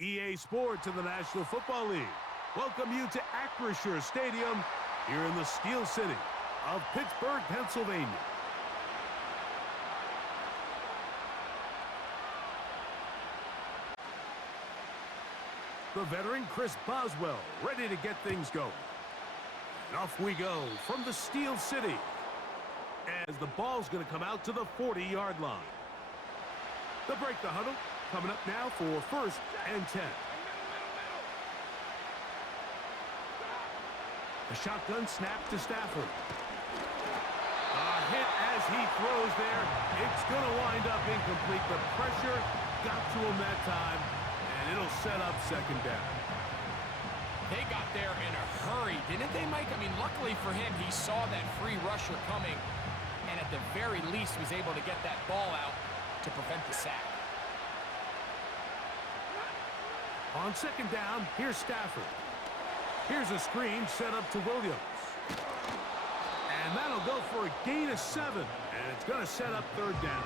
EA Sports and the National Football League welcome you to Acrisure Stadium here in the Steel City of Pittsburgh, Pennsylvania. The veteran Chris Boswell ready to get things going. And off we go from the Steel City as the ball's going to come out to the 40-yard line. They'll break the huddle. Coming up now for 1st and 10. A shotgun snap to Stafford. A hit as he throws there. It's going to wind up incomplete. The pressure got to him that time, and it'll set up 2nd down. They got there in a hurry, didn't they, Mike? I mean, luckily for him, he saw that free rusher coming, and at the very least was able to get that ball out to prevent the sack. On 2nd down, here's Stafford. Here's a screen set up to Williams. And that'll go for a gain of 7. And it's going to set up 3rd down.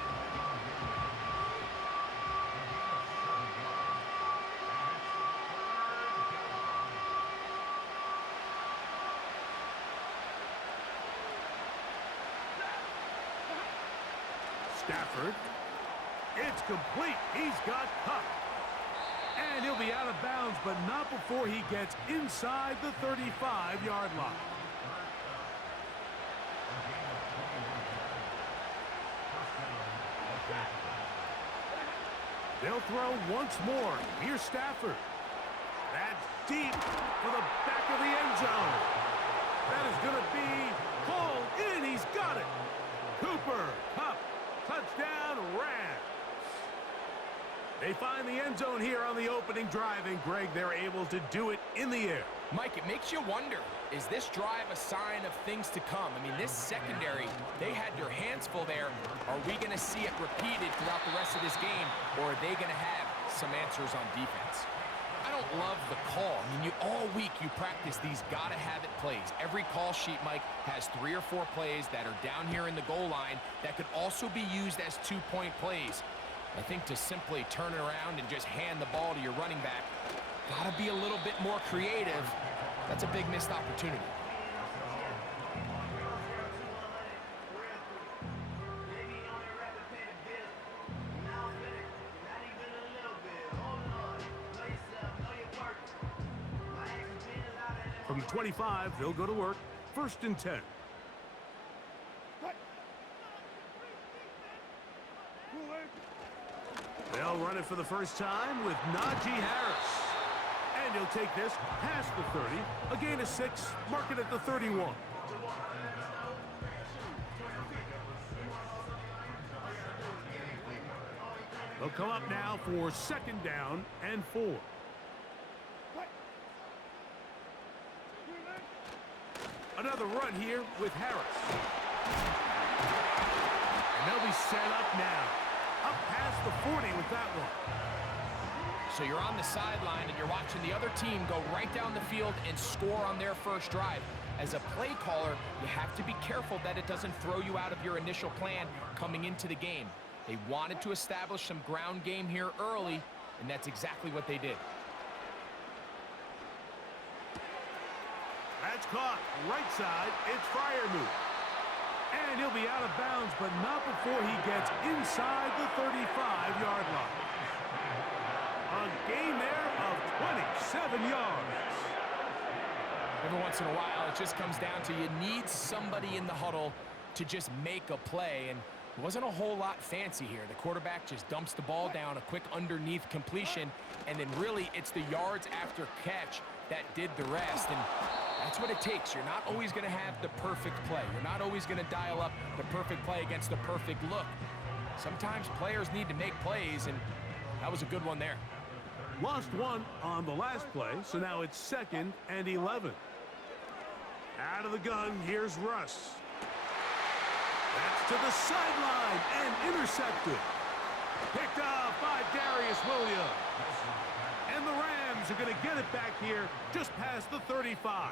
Stafford. It's complete. He's got Cup. And he'll be out of bounds, but not before he gets inside the 35-yard line. They'll throw once more. Here's Stafford. That's deep for the back of the end zone. That is going to be pulled in. He's got it. Cooper Kupp, touchdown Rams. They find the end zone here on the opening drive, and Greg, they're able to do it in the air. Mike, it makes you wonder, is this drive a sign of things to come? I mean, this secondary, they had their hands full there. Are we going to see it repeated throughout the rest of this game, or are they going to have some answers on defense? I don't love the call. I mean, all week you practice these gotta-have-it plays. Every call sheet, Mike, has 3 or 4 plays that are down here in the goal line that could also be used as 2-point plays. I think to simply turn it around and just hand the ball to your running back, gotta be a little bit more creative. That's a big missed opportunity. From the 25, they'll go to work. 1st and 10. They'll run it for the first time with Najee Harris. And he'll take this past the 30. A gain of 6, mark it at the 31. They'll come up now for 2nd down and 4. Another run here with Harris. And they'll be set up now. Up past the 40 with that one. So you're on the sideline and you're watching the other team go right down the field and score on their first drive. As a play caller, you have to be careful that it doesn't throw you out of your initial plan coming into the game. They wanted to establish some ground game here early, and that's exactly what they did. That's caught. Right side, it's Freiermuth. And he'll be out of bounds, but not before he gets inside the 35-yard line. A gain there of 27 yards. Every once in a while, it just comes down to you need somebody in the huddle to just make a play, and it wasn't a whole lot fancy here. The quarterback just dumps the ball down, a quick underneath completion, and then really it's the yards after catch that did the rest. And that's what it takes. You're not always going to have the perfect play. You're not always going to dial up the perfect play against the perfect look. Sometimes players need to make plays, and that was a good one there. Lost one on the last play, so now it's 2nd and 11. Out of the gun, here's Russ. That's to the sideline and intercepted. Picked up by Darius Williams. And the Rams are going to get it back here just past the 35.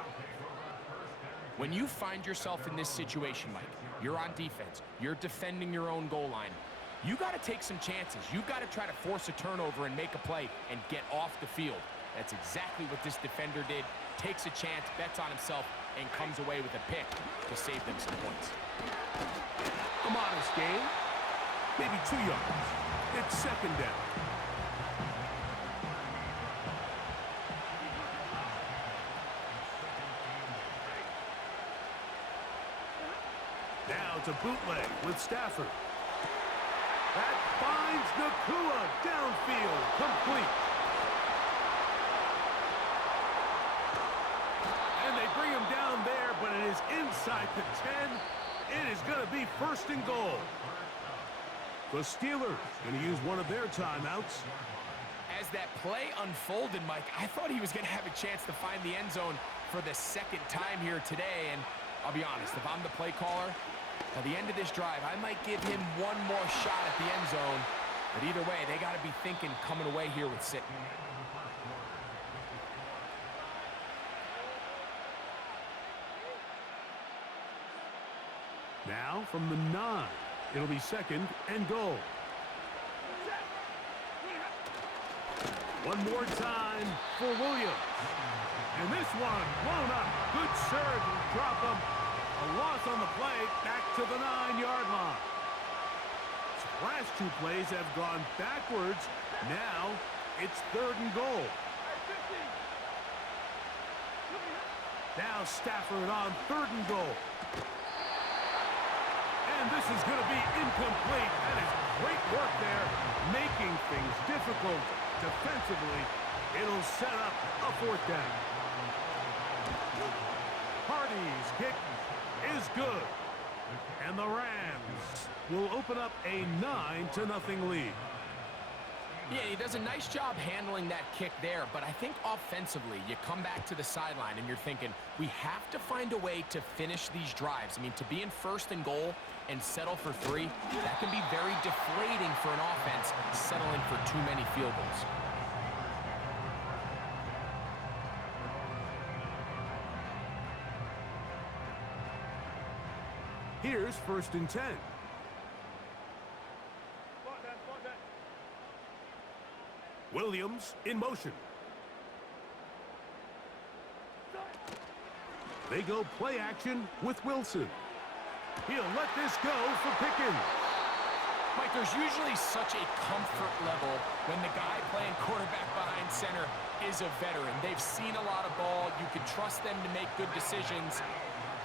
When you find yourself in this situation, Mike, you're on defense, you're defending your own goal line. You got to take some chances. You got to try to force a turnover and make a play and get off the field. That's exactly what this defender did. Takes a chance, bets on himself, and comes away with a pick to save them some points. A modest gain, maybe 2 yards. It's second down. Now it's a bootleg with Stafford. That finds Nakua downfield, complete. And they bring him down there, but it is inside the 10. It is going to be first and goal. The Steelers going to use one of their timeouts. As that play unfolded, Mike, I thought he was going to have a chance to find the end zone for the second time here today. And I'll be honest, if I'm the play caller, at the end of this drive, I might give him one more shot at the end zone. But either way, they got to be thinking coming away here with sitting. Now from the 9, it'll be second and goal. One more time for Williams. And this one blown up. Good surge and drop him. A loss on the play, back to the 9-yard line. His last 2 plays have gone backwards. Now it's third and goal. Now Stafford on third and goal. And this is going to be incomplete. That is great work there, making things difficult defensively. It'll set up a fourth down. Hardy's kick is good. And the Rams will open up a 9-0 lead. Yeah, he does a nice job handling that kick there, but I think offensively, you come back to the sideline and you're thinking, we have to find a way to finish these drives. I mean, to be in first and goal and settle for 3, that can be very deflating for an offense settling for too many field goals. Here's first and 10. Williams in motion. They go play action with Wilson. He'll let this go for Pickens. Mike, there's usually such a comfort level when the guy playing quarterback behind center is a veteran. They've seen a lot of ball. You can trust them to make good decisions.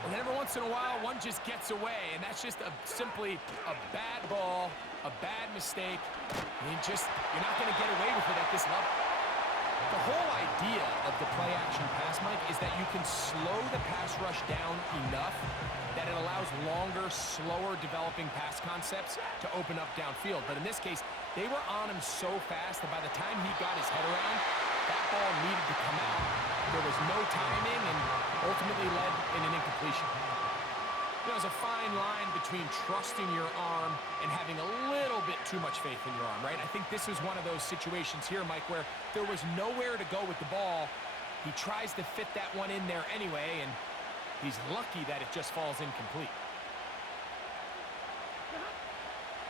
And then every once in a while, one just gets away, and that's just simply a bad ball, a bad mistake. You're not going to get away with it at this level. The whole idea of the play-action pass, Mike, is that you can slow the pass rush down enough that it allows longer, slower developing pass concepts to open up downfield. But in this case, they were on him so fast that by the time he got his head around, that ball needed to come out. There was no timing and ultimately led in an incompletion. There's a fine line between trusting your arm and having a little bit too much faith in your arm, right? I think this was one of those situations here, Mike, where there was nowhere to go with the ball. He tries to fit that one in there anyway, and he's lucky that it just falls incomplete.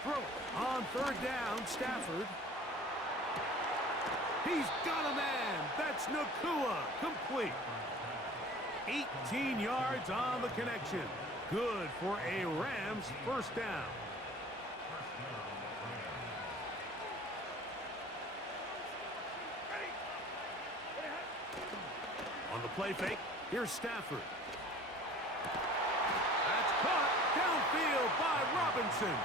Throw on third down, Stafford. He's got a man. That's Nakua, complete. 18 yards on the connection. Good for a Rams first down. On the play fake, here's Stafford. That's caught downfield by Robinson.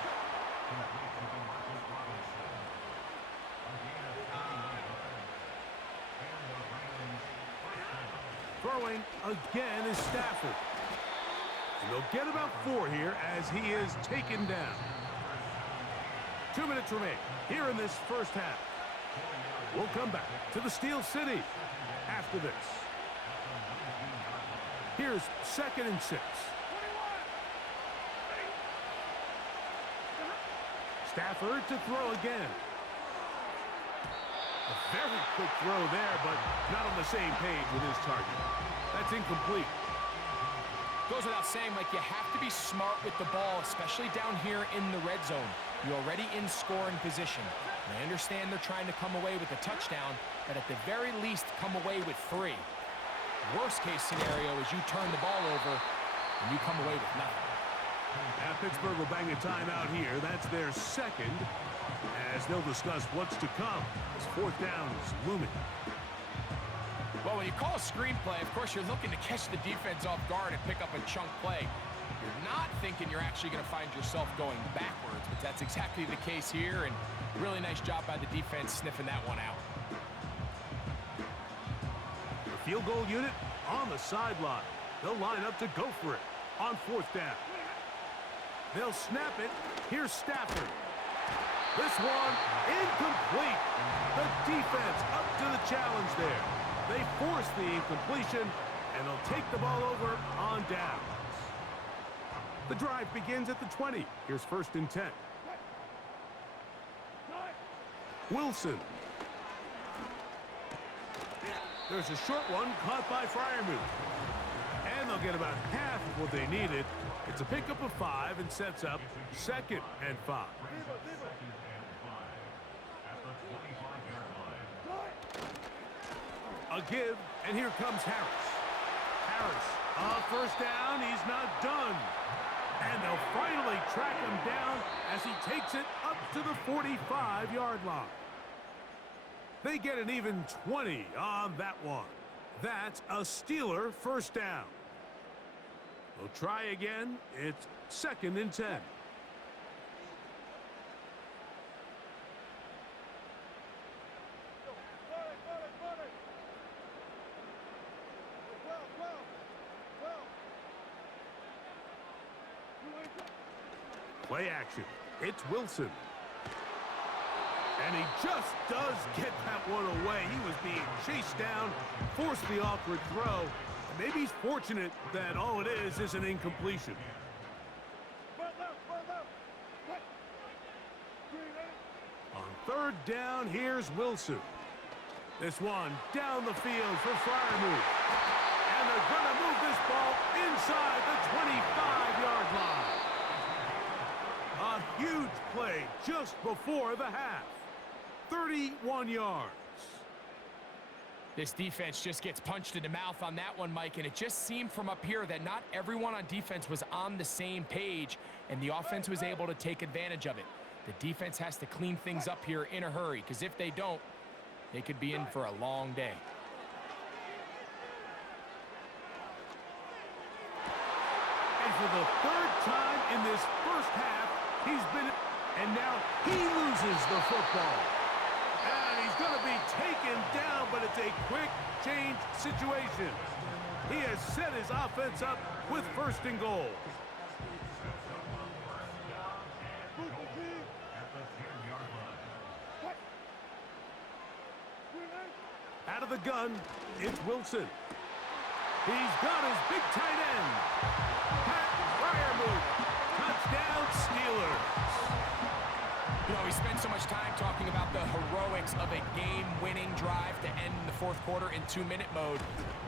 Throwing again is Stafford. And they'll get about 4 here as he is taken down. 2 minutes remain here in this first half. We'll come back to the Steel City after this. Here's second and 6. Stafford to throw again. A very quick throw there, but not on the same page with his target. That's incomplete. Goes without saying, Mike, you have to be smart with the ball, especially down here in the red zone. You're already in scoring position. And I understand they're trying to come away with a touchdown, but at the very least, come away with 3. Worst case scenario is you turn the ball over and you come away with nothing. Now Pittsburgh will bang a timeout here. That's their second, as they'll discuss what's to come as fourth down is looming. Well, when you call a screenplay, of course, you're looking to catch the defense off guard and pick up a chunk play. You're not thinking you're actually going to find yourself going backwards, but that's exactly the case here, and really nice job by the defense sniffing that one out. The field goal unit on the sideline. They'll line up to go for it on fourth down. They'll snap it. Here's Stafford. This one incomplete. The defense up to the challenge there. They force the incompletion, and they'll take the ball over on downs. The drive begins at the 20. Here's 1st and 10. Wilson. There's a short one caught by Freiermuth. And they'll get about half of what they needed. It's a pickup of 5 and sets up 2nd and 5. A give, and here comes Harris. Harris, first down, he's not done. And they'll finally track him down as he takes it up to the 45-yard line. They get an even 20 on that one. That's a Steeler first down. They'll try again. It's 2nd and 10. Play action. It's Wilson. And he just does get that one away. He was being chased down, forced the awkward throw. And maybe he's fortunate that all it is an incompletion. On 3rd down, here's Wilson. This one down the field for Freiermuth. And they're going to move this ball inside the 25-yard line. A huge play just before the half. 31 yards. This defense just gets punched in the mouth on that one, Mike, and it just seemed from up here that not everyone on defense was on the same page, and the offense was able to take advantage of it. The defense has to clean things up here in a hurry, because if they don't, they could be in for a long day. And for the 3rd time in this first half, he's been, and now he loses the football. And he's going to be taken down, but it's a quick change situation. He has set his offense up with 1st and goal. Out of the gun, it's Wilson. He's got his big tight end. Pat Freiermuth. Touchdown, Steelers. You know, we spent so much time talking about the heroics of a game-winning drive to end the 4th quarter in 2-minute mode.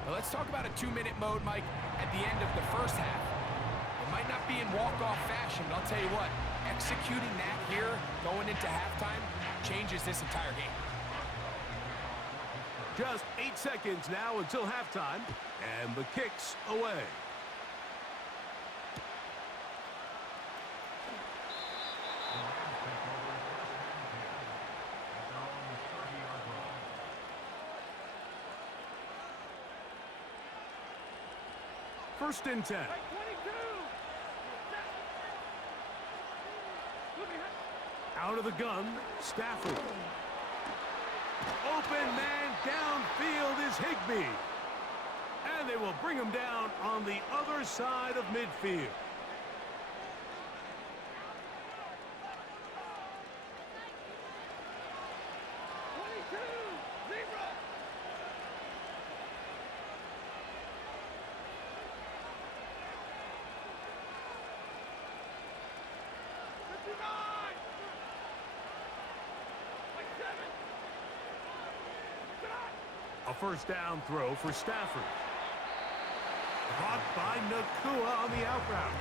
Now let's talk about a 2-minute mode, Mike, at the end of the first half. It might not be in walk-off fashion, but I'll tell you what, executing that here going into halftime changes this entire game. Just 8 seconds now until halftime, and the kick's away. First and 10. Out of the gun, Stafford. Open man downfield is Higbee. And they will bring him down on the other side of midfield. A first down throw for Stafford. Caught by Nakua on the out route.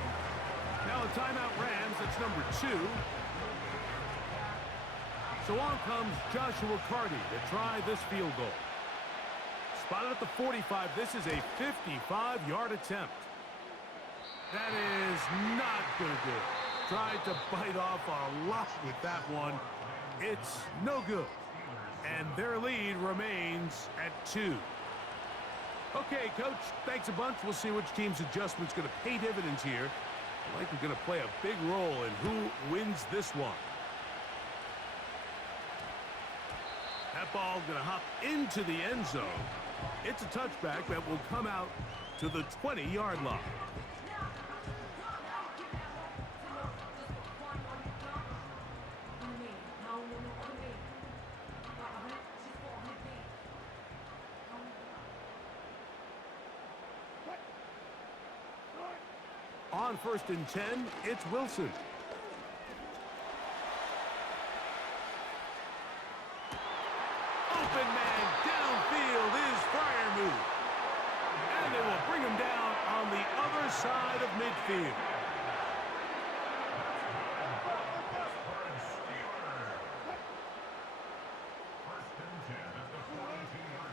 Now a timeout Rams. That's number 2. So on comes Joshua Carty to try this field goal. Spotted at the 45. This is a 55-yard attempt. That is not going to do. Tried to bite off a lot with that one. It's no good. And their lead remains at 2. Okay, Coach, thanks a bunch. We'll see which team's adjustment's going to pay dividends here. Likely going to play a big role in who wins this one. That ball going to hop into the end zone. It's a touchback that will come out to the 20-yard line. On 1st and 10, it's Wilson. Open man downfield is Freiermuth. And they will bring him down on the other side of midfield.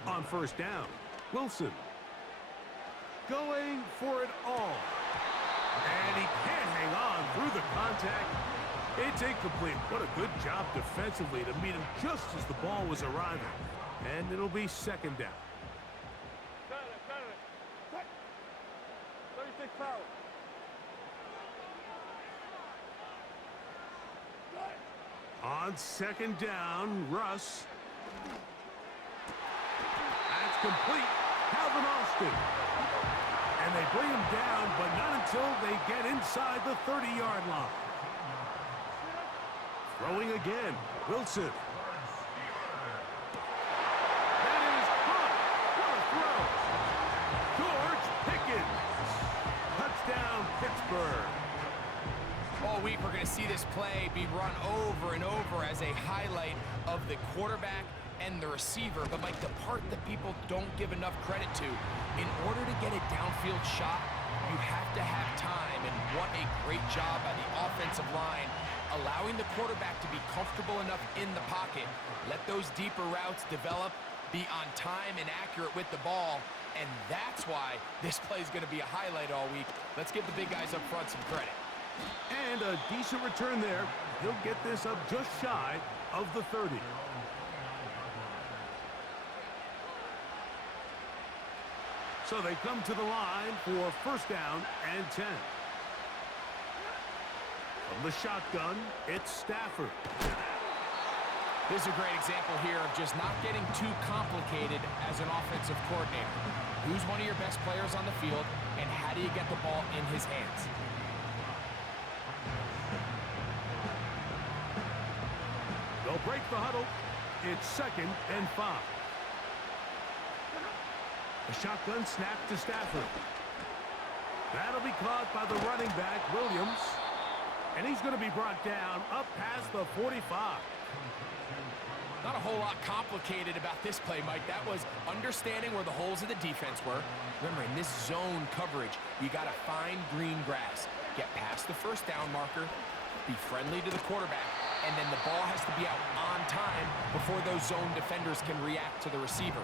On 1st down, Wilson. Going for it all. And he can't hang on through the contact. It's incomplete. What a good job defensively to meet him just as the ball was arriving. And it'll be 2nd down. 36 foul. On 2nd down, Russ. That's complete. Calvin Austin. And they bring him down, but not until they get inside the 30-yard line. Throwing again, Wilson. That is caught. What a throw. George Pickens. Touchdown, Pittsburgh. All week, we're going to see this play be run over and over as a highlight of the quarterback and the receiver. But, Mike, the part that people don't give enough credit to, in order to get a downfield shot, you have to have time. And what a great job by the offensive line, allowing the quarterback to be comfortable enough in the pocket, let those deeper routes develop, be on time and accurate with the ball. And that's why this play is going to be a highlight all week. Let's give the big guys up front some credit. And a decent return there. He'll get this up just shy of the 30. So they come to the line for 1st down and 10. From the shotgun, it's Stafford. This is a great example here of just not getting too complicated as an offensive coordinator. Who's one of your best players on the field, and how do you get the ball in his hands? They'll break the huddle. It's 2nd and 5. A shotgun snap to Stafford. That'll be caught by the running back, Williams. And he's going to be brought down up past the 45. Not a whole lot complicated about this play, Mike. That was understanding where the holes of the defense were. Remember, in this zone coverage, you got to find green grass. Get past the 1st down marker, be friendly to the quarterback, and then the ball has to be out on time before those zone defenders can react to the receiver.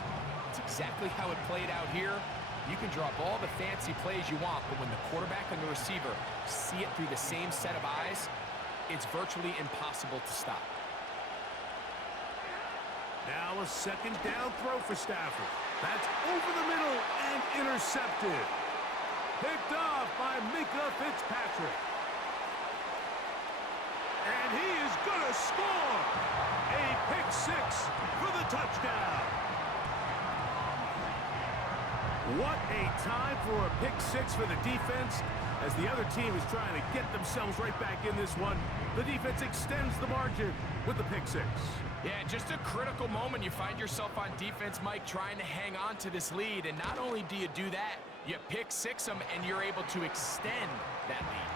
It's exactly how it played out here. You can draw up all the fancy plays you want, but when the quarterback and the receiver see it through the same set of eyes, it's virtually impossible to stop. Now a 2nd down throw for Stafford. That's over the middle and intercepted. Picked off by Mika Fitzpatrick. And he is going to score. A pick 6 for the touchdown. What a time for a pick 6 for the defense. As the other team is trying to get themselves right back in this one, the defense extends the margin with the pick 6. Yeah, just a critical moment. You find yourself on defense, Mike, trying to hang on to this lead. And not only do you do that, you pick 6 them, and you're able to extend that lead.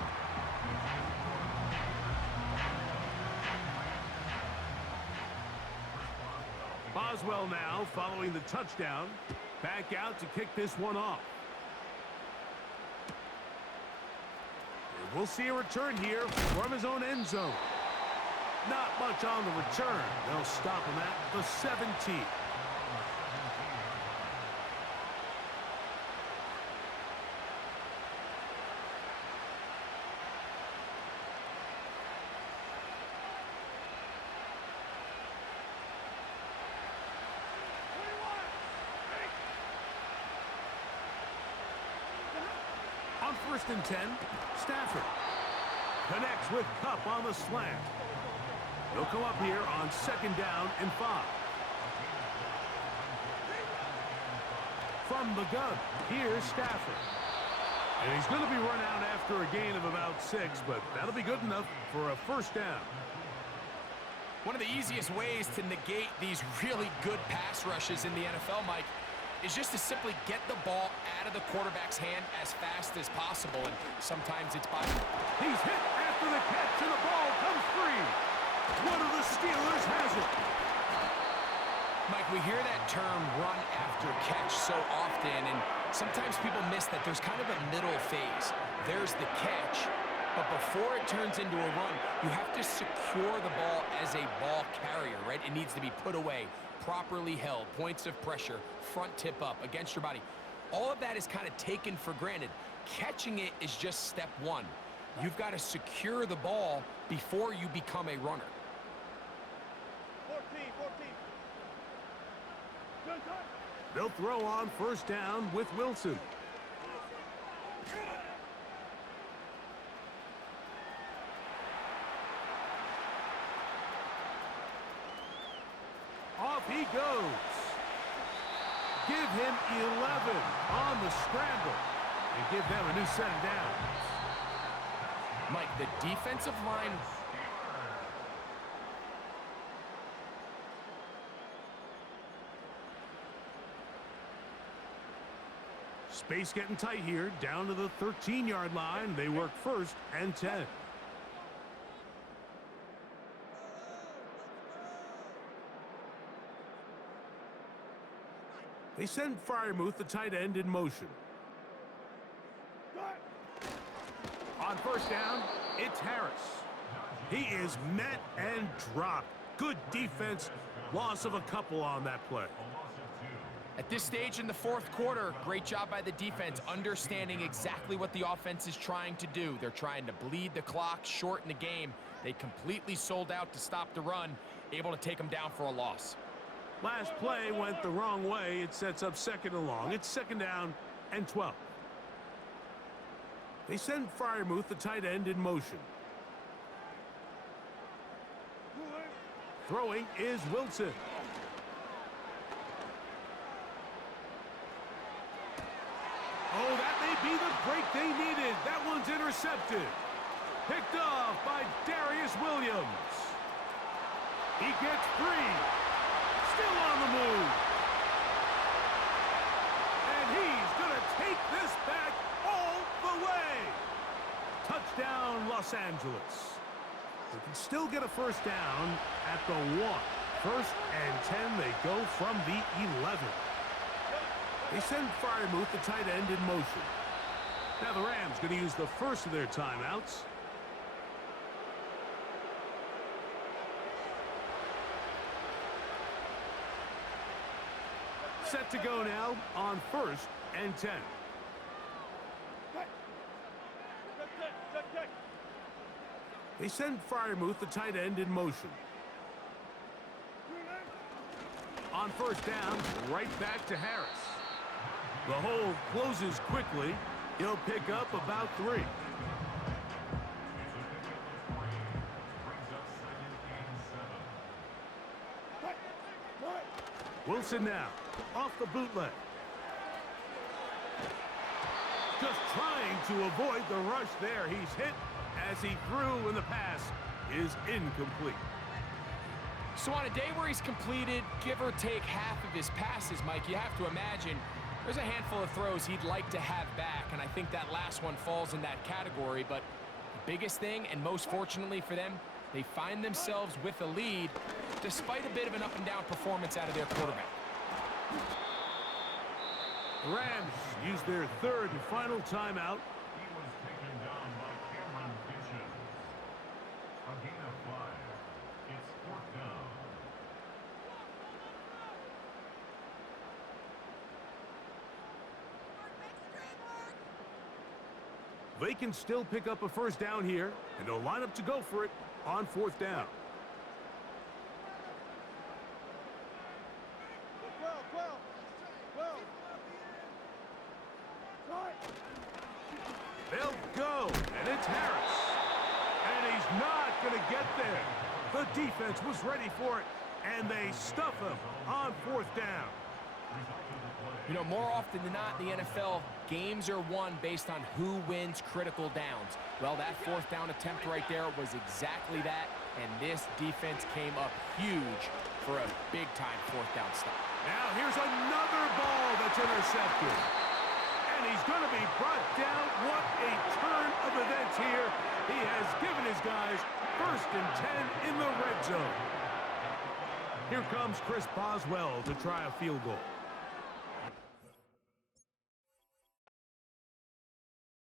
Boswell now following the touchdown. Back out to kick this one off. We'll see a return here from his own end zone. Not much on the return. They'll stop him at the 17. On 1st and 10, Stafford connects with Kupp on the slant. He'll come up here on 2nd down and 5. From the gun, here's Stafford. And he's going to be run out after a gain of about 6, but that'll be good enough for a 1st down. One of the easiest ways to negate these really good pass rushes in the NFL, Mike, is just to simply get the ball out of the quarterback's hand as fast as possible, and sometimes it's by... He's hit after the catch, and the ball comes free. One of the Steelers has it. Mike, we hear that term run after catch so often, and sometimes people miss that there's kind of a middle phase. There's the catch, but before it turns into a run, you have to secure the ball as a ball carrier, right? It needs to be put away, properly held, points of pressure, front tip up against your body. All of that is kind of taken for granted. Catching it is just step one. You've got to secure the ball before you become a runner. 14. They'll throw on 1st down with Wilson. Off he goes. Give him 11 on the scramble and give them a new set of downs. Mike, the defensive line... Space getting tight here, down to the 13-yard line. They work 1st and 10. They send Freiermuth, the tight end, in motion. On 1st down, it's Harris. He is met and dropped. Good defense. Loss of a couple on that play. At this stage in the 4th quarter, great job by the defense, understanding exactly what the offense is trying to do. They're trying to bleed the clock, shorten the game. They completely sold out to stop the run, able to take them down for a loss. Last play went the wrong way. It sets up 2nd and long. It's 2nd down and 12. They send Freiermuth, the tight end, in motion. Throwing is Wilson. Oh, that may be the break they needed. That one's intercepted. Picked off by Darius Williams. He gets free. Still on the move. And he's going to take this back all the way. Touchdown, Los Angeles. They can still get a 1st down at the 1. 1st and 10, they go from the 11. They send Freiermuth, the tight end, in motion. Now the Rams going to use the first of their timeouts. Set to go now on 1st and 10. They send Freiermuth, the tight end, in motion. On 1st down, right back to Harris. The hole closes quickly. He'll pick up about 3. Wilson now, off the bootleg. Just trying to avoid the rush there. He's hit as he threw, and the pass is incomplete. So on a day where he's completed, give or take half of his passes, Mike, you have to imagine there's a handful of throws he'd like to have back, and I think that last one falls in that category. But the biggest thing, and most fortunately for them, they find themselves with a lead despite a bit of an up-and-down performance out of their quarterback. The Rams use their 3rd and final timeout. They can still pick up a first down here, and they'll line up to go for it on 4th down. They'll go, and it's Harris. And he's not going to get there. The defense was ready for it, and they stuff him on 4th down. You know, more often than not in the NFL, games are won based on who wins critical downs. Well, that 4th down attempt right there was exactly that, and this defense came up huge for a big-time 4th down stop. Now here's another ball that's intercepted. And he's going to be brought down. What a turn of events here. He has given his guys 1st and 10 in the red zone. Here comes Chris Boswell to try a field goal.